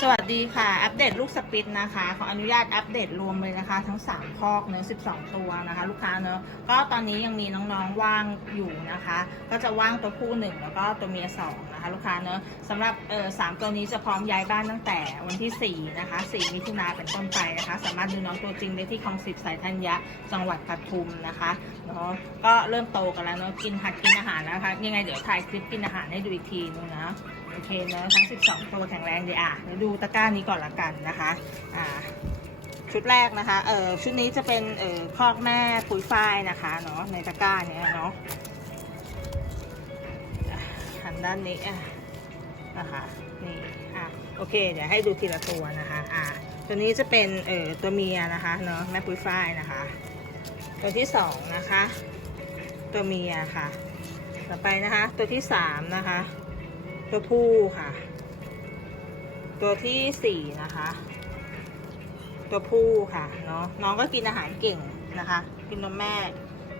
สวัสดีค่ะ อัปเดตลูกสปินนะคะ ขออนุญาตอัปเดตรวมเลยนะคะ ทั้ง3คอกเนื้อ12 ตัวนะคะ ลูกค้าเนอะก็ตอนนี้ยังมีน้องๆว่างอยู่นะคะ ก็จะว่างตัวผู้หนึ่งแล้วก็ตัวเมียสองนะคะ ลูกค้าเนอะสำหรับเออสามตัวนี้จะพร้อมย้ายบ้านตั้งแต่วันที่ 4 นะคะ 4 มิถุนาเป็นต้นไปนะคะ สามารถดูน้องตัวจริงได้ที่คลองสิบสายธัญญะจังหวัดปทุมนะคะเนาะก็เริ่มโตกันแล้วเนาะกินหัดกินอาหารแล้วนะคะยังไงเดี๋ยวถ่ายคลิปกินอาหารให้ดูอีกทีนึงนะ โอเคเนะทั้ง 12 ตัวแข็งแรงดีอะเดี๋ยวดูตะกร้านี้ก่อนละกันนะคะอ่าชุดแรกนะคะเออชุดนี้จะเป็นเออคอกแม่ปุ๋ยฝ้ายนะคะเนาะในตะกร้าเนี้ยเนาะอะหันด้านนี้อะนะคะนี่อะโอเค เดี๋ยวให้ดูทีละตัวนะคะอะตัวนี้จะเป็นเออตัวเมียนะคะเนาะแม่ปุ๋ยฝ้ายนะคะ ตัวที่สองนะคะ ตัวเมียค่ะ ต่อไปนะคะ ตัวที่สามนะคะ ตัวผู้ค่ะ ตัวที่สี่นะคะ ตัวผู้ค่ะเนาะน้องก็กินอาหารเก่งนะคะ กินนมแม่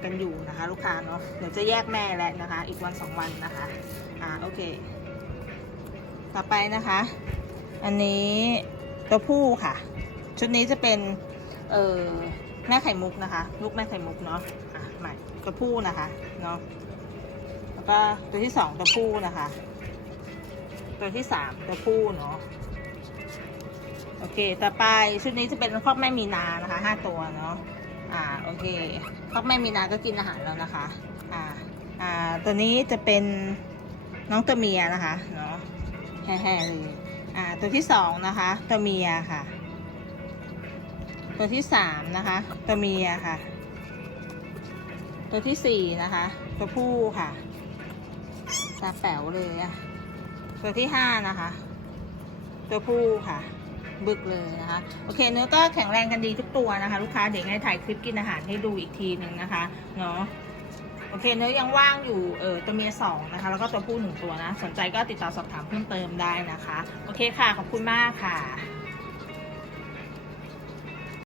กันอยู่นะคะ ลูกค้าเนาะเดี๋ยวจะแยกแม่แล้วนะคะ อีกวันสองวันนะคะอ่าโอเค ต่อไปนะคะ อันนี้ตัวผู้ค่ะ ชุดนี้จะเป็นเอ่อแม่ไข่มุกนะคะ ลูกแม่ไข่มุกเนาะอะใหม่ตัวผู้นะคะเนาะแล้วก็ตัวที่สองตัวผู้นะคะ ตัวที่สามตัวผู้เนาะโอเค ต่อไปชุดนี้จะเป็นครอกแม่มีนานะคะห้าตัวเนาะอ่าโอเคครอกแม่มีนาก็กินอาหารแล้วนะคะอ่าอ่าตัวนี้จะเป็นน้องตัวเมียนะคะเนาะแห่ๆเลยอ่าตัวที่สองนะคะตัวเมียค่ะ ตัวที่สามนะคะตัวเมียค่ะ ตัวที่สี่นะคะ ตัวผู้ค่ะตาแป๋วเลยอะ ตัวที่ห้านะคะ ตัวผู้ค่ะ บึกเลยนะคะ โอเคเนื้อก็แข็งแรงกันดีทุกตัวนะคะ ลูกค้าเดี๋ยวไงถ่ายคลิปกินอาหารให้ดูอีกทีหนึ่งนะคะเนาะโอเคเนื้อยังว่างอยู่เออตัวเมียสองนะคะ แล้วก็ตัวผู้หนึ่งตัวนะ สนใจก็ติดต่อสอบถามเพิ่มเติมได้นะคะ โอเคค่ะ ขอบคุณมากค่ะ